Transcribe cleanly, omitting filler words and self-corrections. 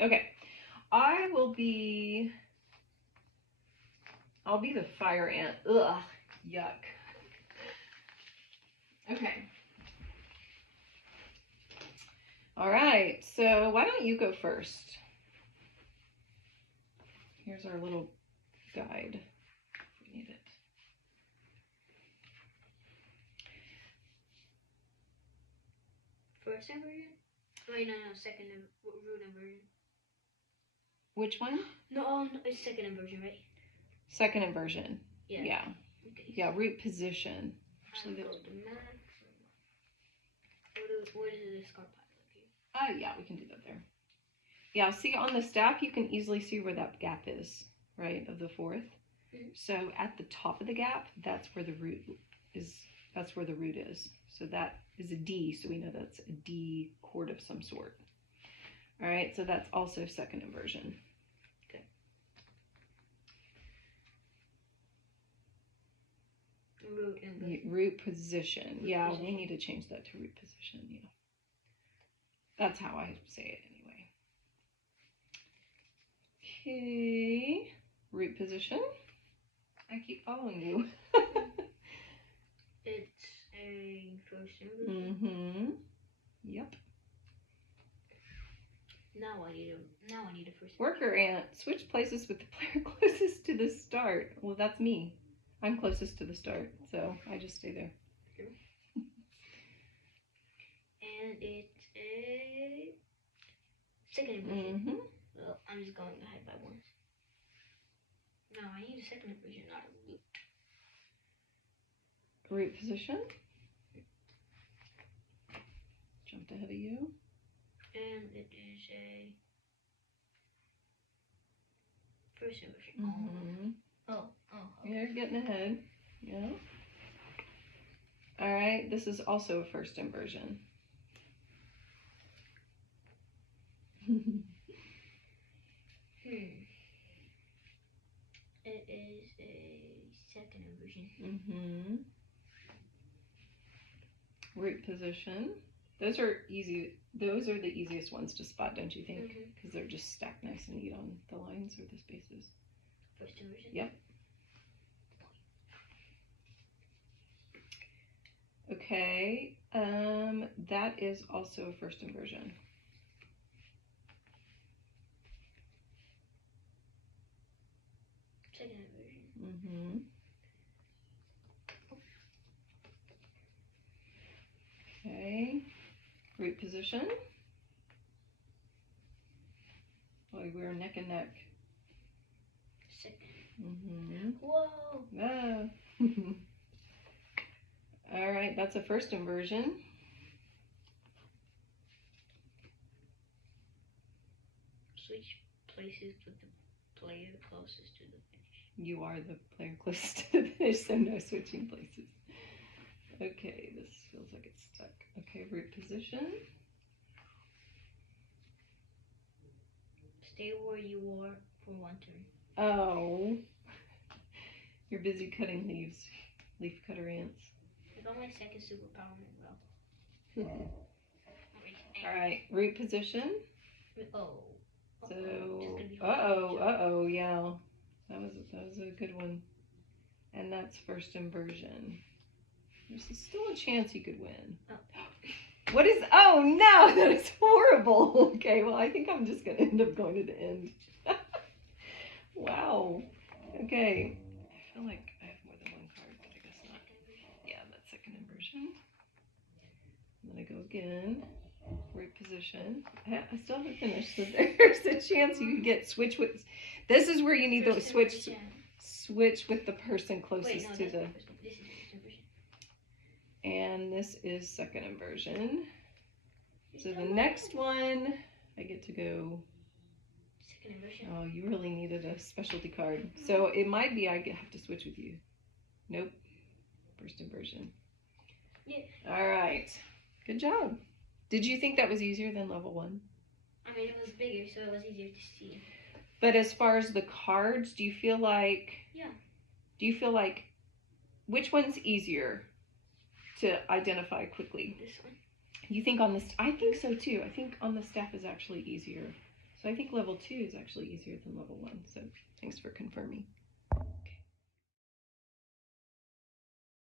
Okay. I'll be the fire ant. Ugh, yuck. Okay. All right, so why don't you go first? Here's our little guide. If we need it. First inversion? Wait, no, second root inversion. Which one? No, it's second inversion, right? Second inversion. Yeah. Okay. Yeah, root position. Actually, What is this card located? Oh, yeah, we can do that there. Yeah, see on the staff, you can easily see where that gap is, right, of the fourth. Mm-hmm. So at the top of the gap, that's where the root is. That's where the root is. So that is a D, so we know that's a D chord of some sort. All right, so that's also second inversion. Okay. Root inversion. Root position. Yeah, we need to change that to root position. Yeah. That's how I say it anyway. Okay, root position. I keep following you. It's a first inversion. Mm-hmm. Yep. Now I need a first. Worker ant. Switch places with the player closest to the start. Well, that's me. I'm closest to the start, so I just stay there. And it's a second inversion. Mm-hmm. Well, I'm just going ahead by one. No, I need a second inversion, not a root. Root position. Jumped ahead of you. And it is a first inversion. Mm-hmm. Oh. Okay. You're getting ahead. Yeah. All right. This is also a first inversion. It is a second inversion. Mm-hmm. Root position. Those are easy. Those are the easiest ones to spot, don't you think? Because they're just stacked nice and neat on the lines or the spaces. First inversion? Yep. Okay. That is also a first inversion. Second inversion. Mm-hmm. Okay. Root position. Boy, we're neck and neck. Second. Mm-hmm. Whoa. Ah. All right, that's a first inversion. Switch places with the player closest to the finish. You are the player closest to the finish, so no switching places. Okay, this feels like it's stuck. Okay, root position. Stay where you are for one turn. Oh, you're busy cutting leaves. Leaf cutter ants. I got my second superpower as well. All right, root position. Oh. So, yeah, that was a good one, and that's first inversion. There's still a chance you could win. Oh. What is? Oh no, that is horrible. Okay, well I think I'm just gonna end up going to the end. Wow. Okay, I feel like I have more than one card, but I guess not. Yeah, that's second inversion. I'm gonna go again. Root position. I still haven't finished, so there's a chance you could get switch with. This is where you need the switch with the person closest to the. And this is second inversion. So the next one, I get to go. Second inversion. Oh, you really needed a specialty card. So it might be I have to switch with you. Nope. First inversion. Yeah. All right. Good job. Did you think that was easier than level 1? I mean, it was bigger, so it was easier to see. But as far as the cards, do you feel like... Yeah. Do you feel like... Which one's easier to identify quickly? This one. You think on this... I think so, too. I think on the staff is actually easier. So I think level 2 is actually easier than level 1. So thanks for confirming.